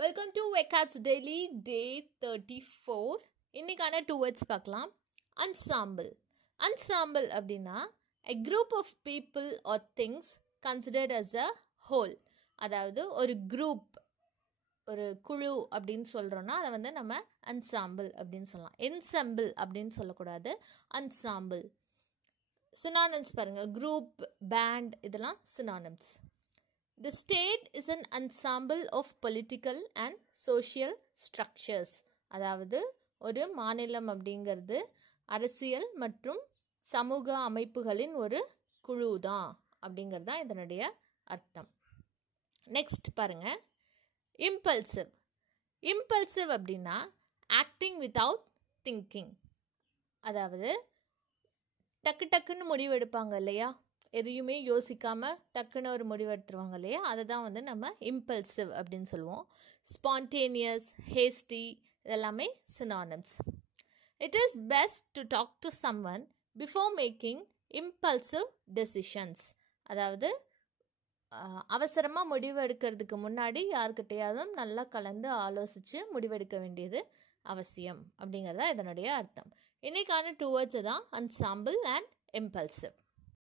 Welcome to Vecats daily day 34. இன்றைக்கான 2 words பார்க்கலாம். Ensemble. Ensemble அப்படின்னா a group of people or things considered as a whole. அதாவது ஒரு group, ஒரு குழு அப்படின்னு சொல்கிறோன்னா அதை வந்து நம்ம ensemble அப்படின்னு சொல்லலாம். ensemble அப்படின்னு சொல்லக்கூடாது, ensemble. synonyms பாருங்கள், குரூப், பேண்ட், இதெல்லாம் synonyms. The state is an ensemble of political and social structures. அதாவது ஒரு மாநிலம் அப்படிங்கிறது அரசியல் மற்றும் சமூக அமைப்புகளின் ஒரு குழு தான் அப்படிங்கிறது தான் இதனுடைய அர்த்தம். நெக்ஸ்ட் பாருங்க, இம்பல்சிவ். இம்பல்சிவ் அப்படின்னா ஆக்டிங் வித்தவுட் திங்கிங். அதாவது டக்கு டக்குன்னு முடிவெடுப்பாங்க இல்லையா, எதையுமே யோசிக்காமல் டக்குன்னு ஒரு முடிவு எடுத்துருவாங்க இல்லையா, அதை தான் வந்து நம்ம இம்பல்சிவ் அப்படின்னு சொல்லுவோம். ஸ்பான்டேனியஸ், ஹேஸ்டி, இதெல்லாமே synonyms. It is best to talk to someone before making impulsive decisions. அதாவது அவசரமாக முடிவு எடுக்கிறதுக்கு முன்னாடி யார்கிட்டையாவது நல்லா கலந்து ஆலோசித்து முடிவெடுக்க வேண்டியது அவசியம் அப்படிங்கிறதா இதனுடைய அர்த்தம். இன்றைக்கான 2 words தான் ensemble and impulsive.